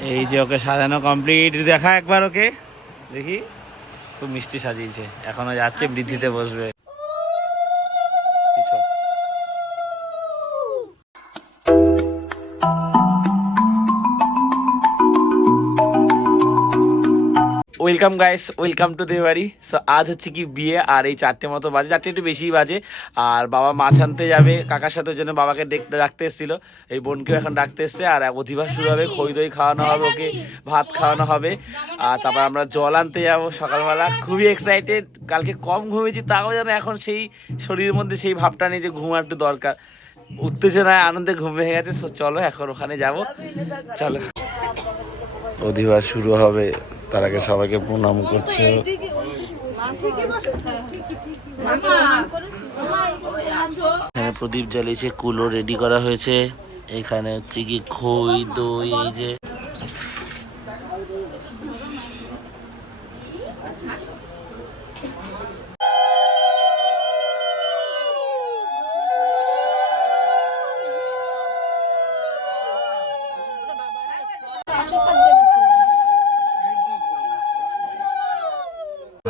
এই যে ওকে সাজানো কমপ্লিট দেখা একবার ওকে। দেখি। খুব মিষ্টি সাজিয়েছে। এখনও যাচ্ছে, বৃদ্ধিতে বসবে। ওয়েলকাম গাইস ওয়েলকাম টু দেবাড়ি সো আজ হচ্ছে কি বিয়ে, আর এই চারটে মতো বাজে। চারটে একটু বেশিই বাজে। আর বাবা মাছ আনতে যাবে। কাকার সাথে জন্য বাবাকে ডাকতে এসেছিল। এই বোনকেও এখন ডাকতে এসছে। আর অধিবাস শুরু হবে। খই দই খাওয়ানো হবে, ওকে ভাত খাওয়ানো হবে। আর তারপর আমরা জল আনতে যাব সকালবেলা। খুবই এক্সাইটেড কালকে কম ঘুমিয়েছি, তাও যেন এখন সেই শরীরের মধ্যে সেই ভাবটা নেই যে ঘুম একটু দরকার। উত্তেজনায়, আনন্দে ঘুম ভেঙে গেছে। So, চলো, এখন ওখানে যাব। চলো। অধিবাস শুরু হবে। তার আগে সবাইকে প্রণাম করছে। এখানে প্রদীপ জ্বালিয়েছে, কুলো রেডি করা হয়েছে। এখানে হচ্ছে কি খই, দই, এই যে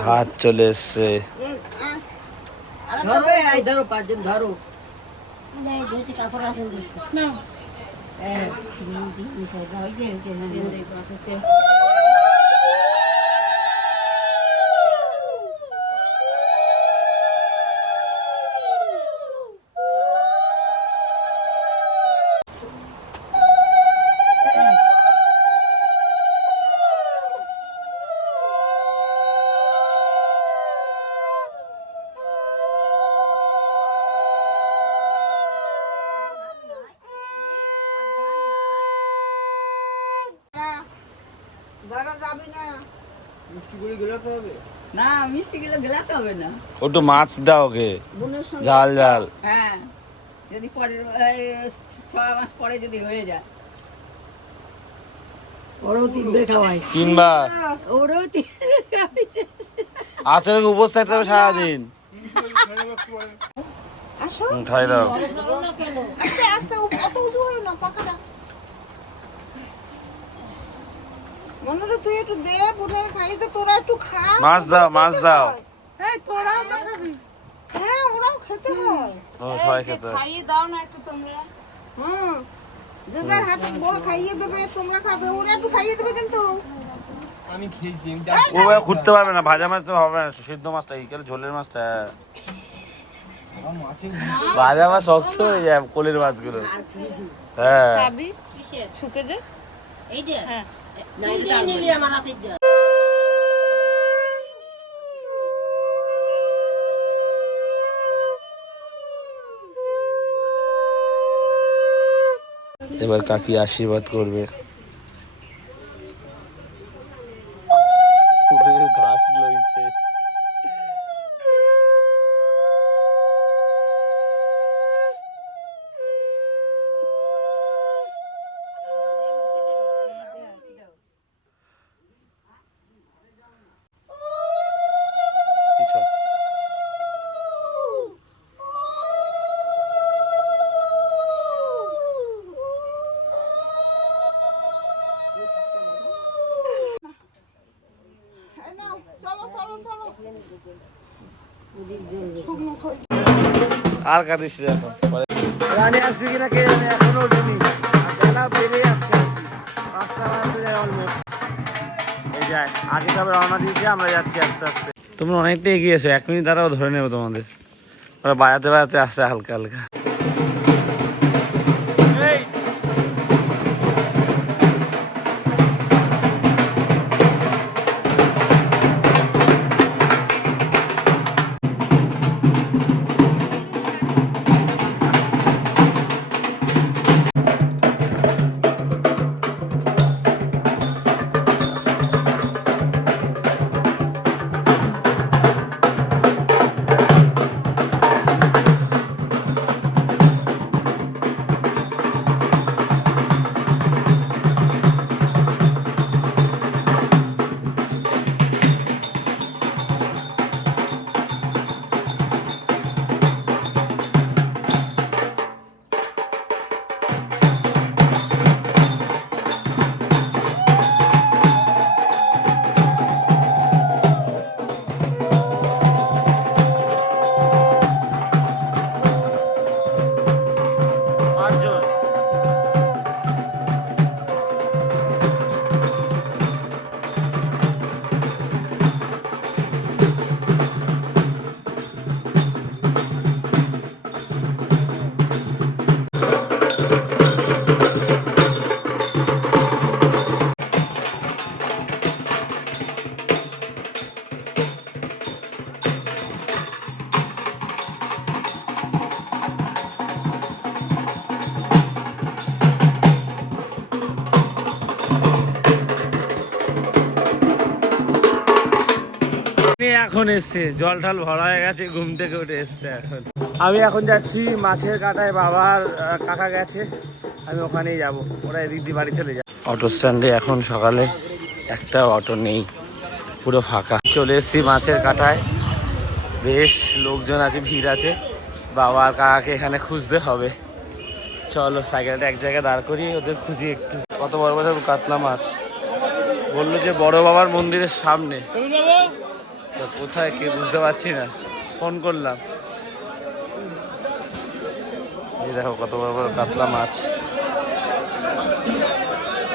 হাত চলে এসছে ধরো এই ধরো পাঁচজন ধরো না মিষ্টি গুলো গেলাতে হবে না। ওটু মাছ দাও ওকে ঝাল ঝাল। হ্যাঁ যদি পরের ছয় মাস পরে যদি হয়ে যায়। ওরাও তিনবে খাওয়াই। কিংবা ওরাও তিনবে আচ্ছা উপোস থাকতে হবে সারাদিন। ঠাই দাও। আস্তে আস্তে অত হয়ে না পাখাটা। তুই একটু দে পুরো খাইয়ে দে তোরা একটু খা মাছ দাও মাছ দাও। হ্যাঁ। হ্যাঁ ওরাও খেতে হয়। ও সবাই খেতে খাইয়ে দাও না একটু তোমরা। হুম যে যার হাতে বড় খাইয়ে দেবে তোমরা খাবে ওরা একটু খাইয়ে দেবে কিন্তু। ও ঘুরতে পারবে না ভাজা মাছ তো হবে না সিদ্ধ মাছটা এই কেন ঝোলের মাছটা। ভাজা মাছ শক্ত হয়ে যায় কোলের মাছগুলো। হ্যাঁ। চাবি শুকে যে হ্যাঁ। এবার কাকি আশীর্বাদ করবে। আগে রওনা আমরা যাচ্ছি আস্তে আস্তে। তোমরা অনেকটা এগিয়েছো এক মিনিট দ্বারাও ধরে নেব তোমাদের। ওরা বাজাতে বাজাতে আসছে হালকা হালকা। এখন এসছে জল ঠল ভরা হয়ে গেছে ঘুম থেকে উঠে এসছে এখন। আমি এখন যাচ্ছি মাছের কাটায় বাবার কাকা গেছে আমি ওখানেই যাব ওরা এদিক দিয়ে বাড়ি চলে যায়। অটো স্ট্যান্ডে এখন সকালে একটা অটো নেই পুরো ফাঁকা। চলে এসেছি মাছের কাটায় বেশ লোকজন আছে ভিড় আছে বাবার কাকাকে এখানে খুঁজতে হবে। চলো সাইকেলটা এক জায়গায় দাঁড় করিয়ে ওদের খুঁজি একটু। কত বড় বড় কাতলা মাছ। বলল যে বড় বাবার মন্দিরের সামনে। তো কোথায় কে বুঝতে পারছি না। ফোন করলাম। এই দেখো কত বড় বড় কাতলা মাছ।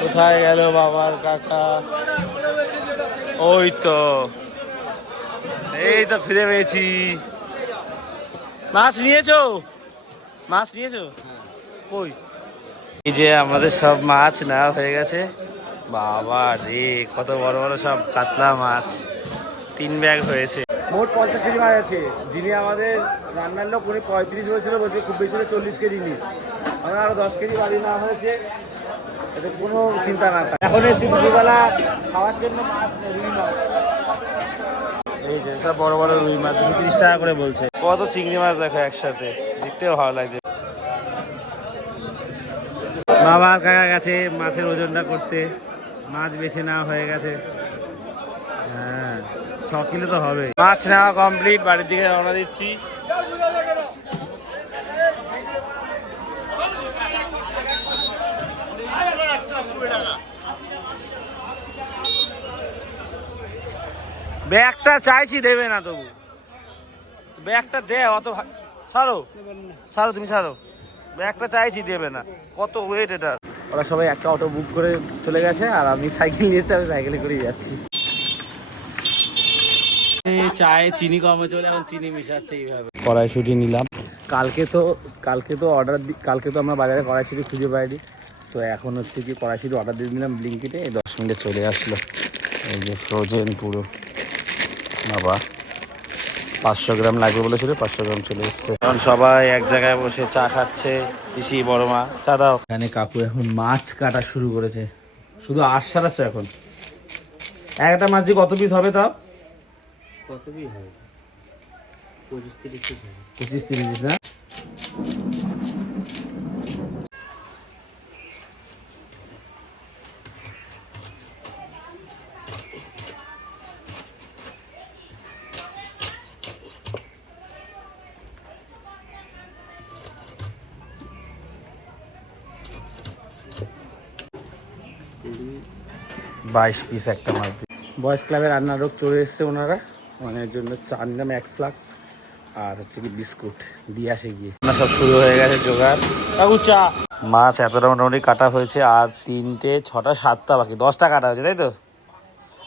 কোথায় গেল বাবার কাকা? ওই তো। এই তো ফিরে পেয়েছি। মাছ নিয়েছো? মাছ নিয়েছো? কই? এই যে আমাদের সব মাছ নেওয়া হয়ে গেছে। বাবা রে, কত বড় বড় সব কাতলা মাছ। তিন ব্যাগ হয়েছে। মোট পঞ্চাশ কেজি মাছ আছে। যিনি আমাদের রান্নার লোক উনি পঁয়ত্রিশ বলেছিল বলছে খুব বেশি হলে চল্লিশ কেজি নিই আমরা আরও দশ কেজি বাড়ি না হয়েছে এতে কোনো চিন্তা না থাকে। এখন এসছি দুপুরবেলা খাওয়ার জন্য মাছ রুই মাছ। এই যে সব বড় বড় রুই মাছ। দুশো তিরিশ টাকা করে বলছে। কত চিংড়ি মাছ দেখো একসাথে। দেখতেও ভালো লাগছে। বাবার কাকা গেছে মাছের ওজনটা করতে। মাছ বেছে নেওয়া হয়ে গেছে। কিলো তো হবে। মাছ নেওয়া কমপ্লিট বাড়ির দিকে রওনা দিচ্ছি। ব্যাগটা চাইছি দেবে না তবু। ব্যাগটা দে অত ছাড়ো। ছাড়ো তুমি ছাড়ো। ব্যাগটা চাইছি দেবে না। কত ওয়েট এটা। ওরা সবাই একটা অটো বুক করে চলে গেছে আর আমি সাইকেল নিয়ে এসে আমি সাইকেলে করে যাচ্ছি। চায়ে চিনি কমে চলে এখন চিনি মিশাচ্ছে এইভাবে। কড়াইশুটি নিলাম। কালকে তো কালকে তো অর্ডার কালকে তো আমরা বাজারে কড়াইশুটি খুঁজে পাইনি। তো এখন হচ্ছে কি কড়াইশুটি অর্ডার দিয়ে দিলাম ব্লিঙ্কিটে। এই দশ মিনিটে চলে আসলো। এই যে ফ্রোজেন পুরো। বাবা পাঁচশো গ্রাম লাগবে বলেছিল পাঁচশো গ্রাম চলে এসছে। এখন সবাই এক জায়গায় বসে চা খাচ্ছে। পিসি বড় মা চা দাও। এখানে কাকু এখন মাছ কাটা শুরু করেছে। শুধু আশ সারাচ্ছে এখন। একটা মাছ দিয়ে কত পিস হবে তাও? কত হয়? পঁচিশ তিরিশ পঁচিশ তিরিশ না? বাইশ পিস একটা মাছ। দিয়ে বয়েস ক্লাবের রান্নার চলে এসছে ওনারা। ওনার জন্য চা নিলাম এক ফ্লাক্স আর হচ্ছে কি বিস্কুট দিয়ে আসে গিয়ে। রান্না সব শুরু হয়ে গেছে জোগাড়। কাকু চা। মাছ এতটা মোটামুটি কাটা হয়েছে আর তিনটে ছটা সাতটা বাকি। দশটা কাটা হয়েছে তাই তো?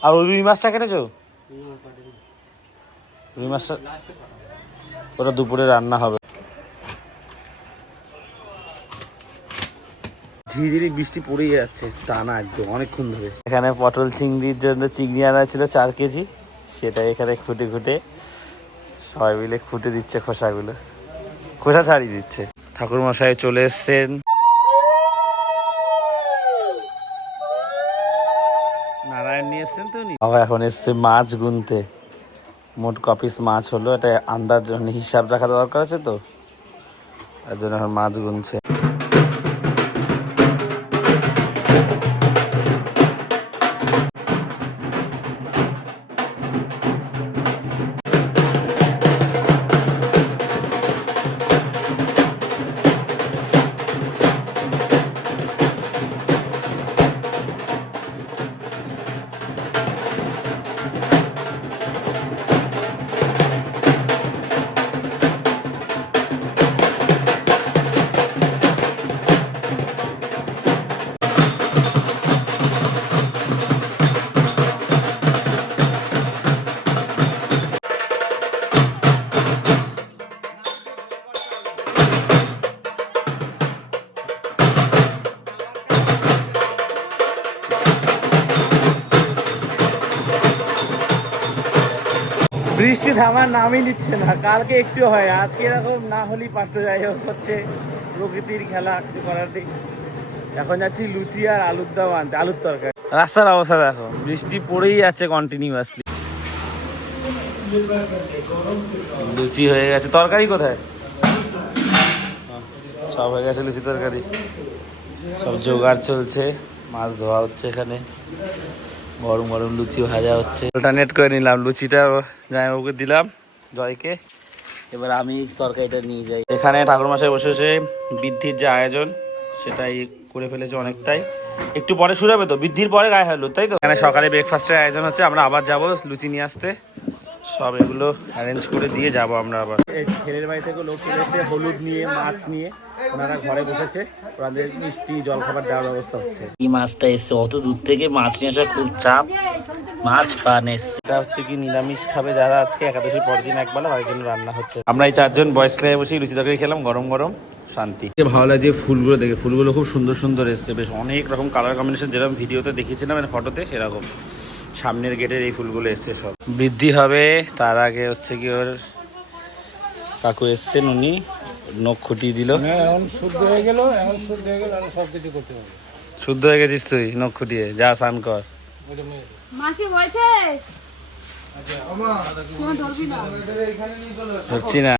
আর ওই রুই মাছটা কেটেছো? রুই মাছটা ওটা দুপুরে রান্না হবে। ধীরে ধীরে বৃষ্টি পড়েই যাচ্ছে টানা একদম অনেকক্ষণ ধরে। এখানে পটল চিংড়ির জন্য চিংড়ি আনা ছিল চার কেজি। সেটা এখানে খুঁটে খুঁটে সবাই মিলে খুঁটে দিচ্ছে খোসাগুলো। খোসা ছাড়িয়ে দিচ্ছে। ঠাকুর মশাই চলে এসছেন। নারায়ণ নিয়ে এসছেন তো উনি? বাবা এখন এসছে মাছ গুনতে। মোট কপিস মাছ হলো এটা আন্দাজ হিসাব রাখা দরকার আছে তো? তার জন্য এখন মাছ গুনছে। থামার নামই নিচ্ছে না। কালকে একটু হয়, আজকে এরকম না হলেই পাঁচটা যাই হোক, হচ্ছে প্রকৃতির খেলা কিছু করার নেই এখন যাচ্ছি লুচি আর আলুর দাম আনতে, আলুর তরকারি। রাস্তার অবস্থা দেখো, বৃষ্টি পড়েই যাচ্ছে কন্টিনিউয়াসলি লুচি হয়ে গেছে, তরকারি কোথায়? সব হয়ে গেছে লুচি তরকারি। সব জোগাড় চলছে, মাছ ধোয়া হচ্ছে এখানে। গরম গরম লুচি ভাজা হচ্ছে। ওটা নেট করে নিলাম, লুচিটা জামাইবাবুকে দিলাম জয়কে। এবার আমি তরকারিটা নিয়ে যাই। এখানে ঠাকুর মাসে বসে বসে বৃদ্ধির যে আয়োজন, সেটাই করে ফেলেছে অনেকটাই। একটু পরে শুরু হবে তো, বৃদ্ধির পরে গায়ে হলো তাই তো? এখানে সকালে ব্রেকফাস্টের আয়োজন হচ্ছে, আমরা আবার যাব লুচি নিয়ে আসতে। সব এগুলো অ্যারেঞ্জ করে দিয়ে যাব আমরা আবার। এই ছেলের বাড়ি থেকে লোক চলে এসেছে হলুদ নিয়ে মাছ নিয়ে। ওনারা ঘরে বসেছে। ওনাদের মিষ্টি জলখাবার দেওয়ার ব্যবস্থা হচ্ছে। এই মাছটা এসছে অত দূর থেকে মাছ নিয়ে আসা খুব চাপ। মাছ পান এসছে এটা হচ্ছে কি নিরামিষ খাবে যারা আজকে একাদশীর পরের দিন একবেলা তাদের জন্য রান্না হচ্ছে। আমরা এই চারজন বয়স খেয়ে বসে লুচি তরকারি খেলাম গরম গরম শান্তি। ভালো লাগে ফুলগুলো দেখে। ফুলগুলো খুব সুন্দর সুন্দর এসছে বেশ অনেক রকম কালার কম্বিনেশন যেরকম ভিডিওতে দেখিয়েছিলাম মানে ফটোতে সেরকম। সামনের গেটের এই ফুলগুলো এসছে সব। বৃদ্ধি হবে তার আগে হচ্ছে কি ওর কাকু এসছেন উনি নখ খুঁটিয়ে দিল। এখন শুদ্ধ হয়ে গেল এখন শুদ্ধ হয়ে গেল এখন সব কিছু করতে হবে। শুদ্ধ হয়ে গেছিস তুই নখ খুঁটিয়ে যা স্নান কর। মাসি হয়েছে? ধরছি না।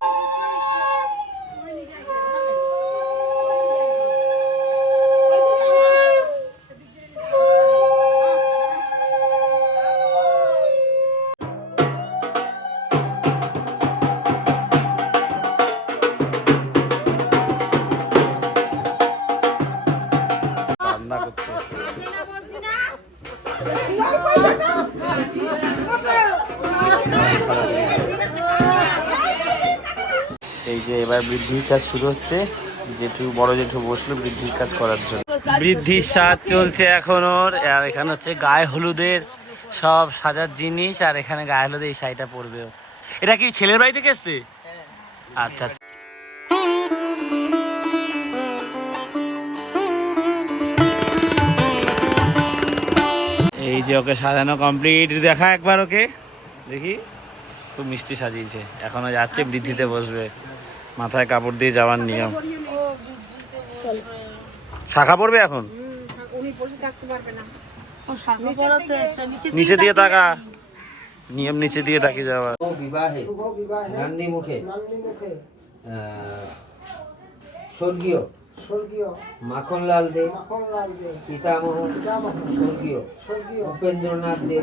যে এবার বৃদ্ধির কাজ শুরু হচ্ছে জেঠু বড় জেঠু বসল বৃদ্ধির কাজ করার জন্য। বৃদ্ধির সাজ চলছে এখন ওর আর এখানে হচ্ছে গায়ে হলুদের সব সাজার জিনিস আর এখানে গায়ে হলুদের এই শাড়িটা পরবে ও। এটা কি ছেলের বাড়ি থেকে এসছে? আচ্ছা এই যে ওকে সাজানো কমপ্লিট দেখা একবার ওকে। দেখি খুব মিষ্টি সাজিয়েছে। এখনও যাচ্ছে বৃদ্ধিতে বসবে। মাথায় কাপড় দিয়ে যাওয়ার নিয়ম। শাখা পড়বে এখন? নিচে দিয়ে তাকা। নিয়ম নিচে দিয়ে তাকে যাওয়া। বিবাহে মুখে স্বর্গীয়। স্বর্গীয়। মাখনলাল দে মাখনলাল দে পিতামহ পিতামহ স্বর্গীয়। স্বর্গীয়। উপেন্দ্রনাথ দে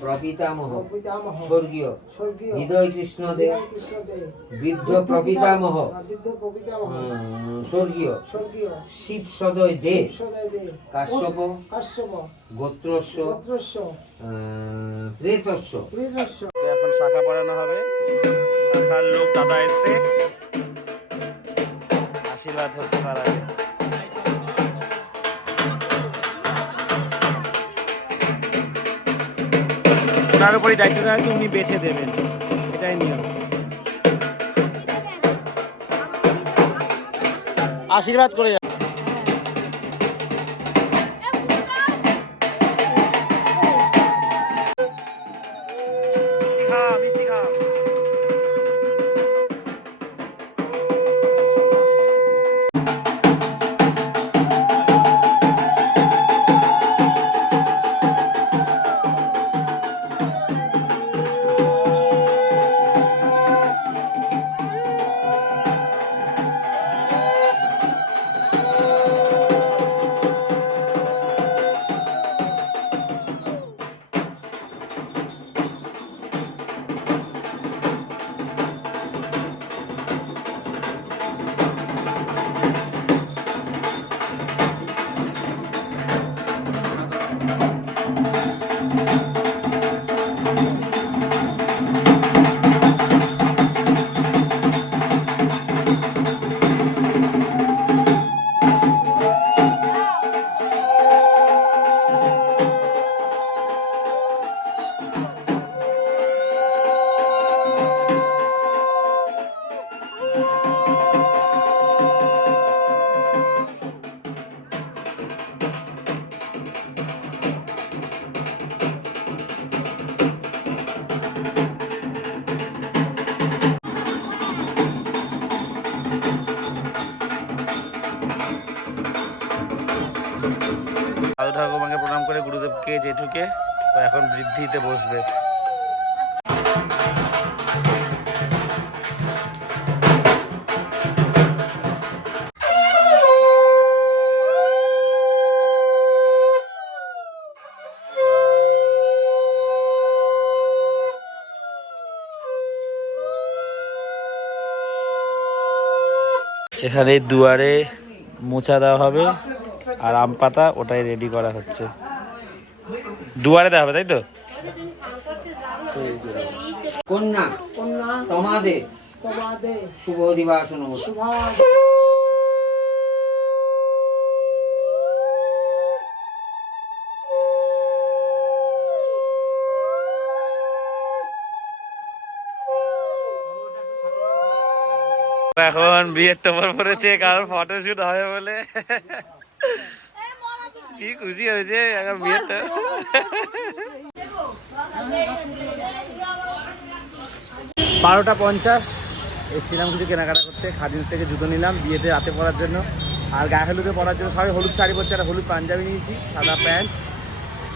প্রপিতামহ পিতামহ স্বর্গীয়। স্বর্গীয়। হৃদয় কৃষ্ণ দে কৃষ্ণ দে বৃদ্ধ প্রপিতামহ। বৃদ্ধ প্রপিতামহ। স্বর্গীয়। স্বর্গীয়। শিব সদয় দে সদয় দে। কাশ্যপ কাশ্যপ। গোত্রস্য গোত্রস্য। আহ, প্রেতস্য। এখন শাখা পড়ানো হবে। শাখার লোক দাদা এসছে। আশীর্বাদ হচ্ছে তার আগে। ওনার উপরই দায়িত্ব দেওয়া হয়েছে উনি বেছে দেবেন। এটাই নিয়ম। আশীর্বাদ করে এখন দুয়ারে মোচা দেওয়া হবে আর আম পাতা ওটাই রেডি করা হচ্ছে। দুয়ারে দেওয়া হবে, তাই তো? কন্যা কন্যা শুভ দিবাস এখন বিয়ের টোপর পড়েছে কারণ ফটোশুট হবে বলে। কি খুশি হয়েছে এখন বিয়ের বারোটা পঞ্চাশ। এসেছিলাম কিছু কেনাকাটা করতে। খাদিমস থেকে জুতো নিলাম বিয়েতে রাতে পরার জন্য। আর গায়ে হলুদে পরার জন্য সবাই হলুদ শাড়ি পরছে আর হলুদ পাঞ্জাবি নিয়েছি সাদা প্যান্ট।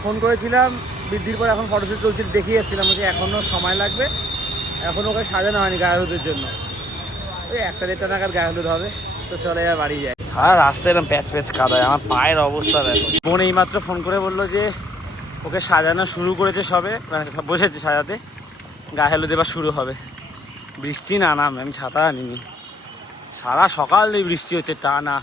ফোন করেছিলাম বৃদ্ধির পর এখন ফটোশ্যুট চলছে দেখিয়ে এসেছিলাম যে এখনও সময় লাগবে। এখন ওকে সাজানো হয়নি গায়ে হলুদের জন্য। ওই একটা দেড়টা নাগাদ গায়ে হলুদ হবে তো চলে যা বাড়ি যায় আর রাস্তায় এরকম প্যাচ প্যাচ কাদায় আমার পায়ের অবস্থা দেখো। বোন এইমাত্র ফোন করে বলল যে ওকে সাজানো শুরু করেছে সবে মানে বসেছে সাজাতে। গায়ে হলুদ এবার শুরু হবে। বৃষ্টি না নামে আমি ছাতা আনিনি। সারা সকাল দিয়ে বৃষ্টি হচ্ছে টানা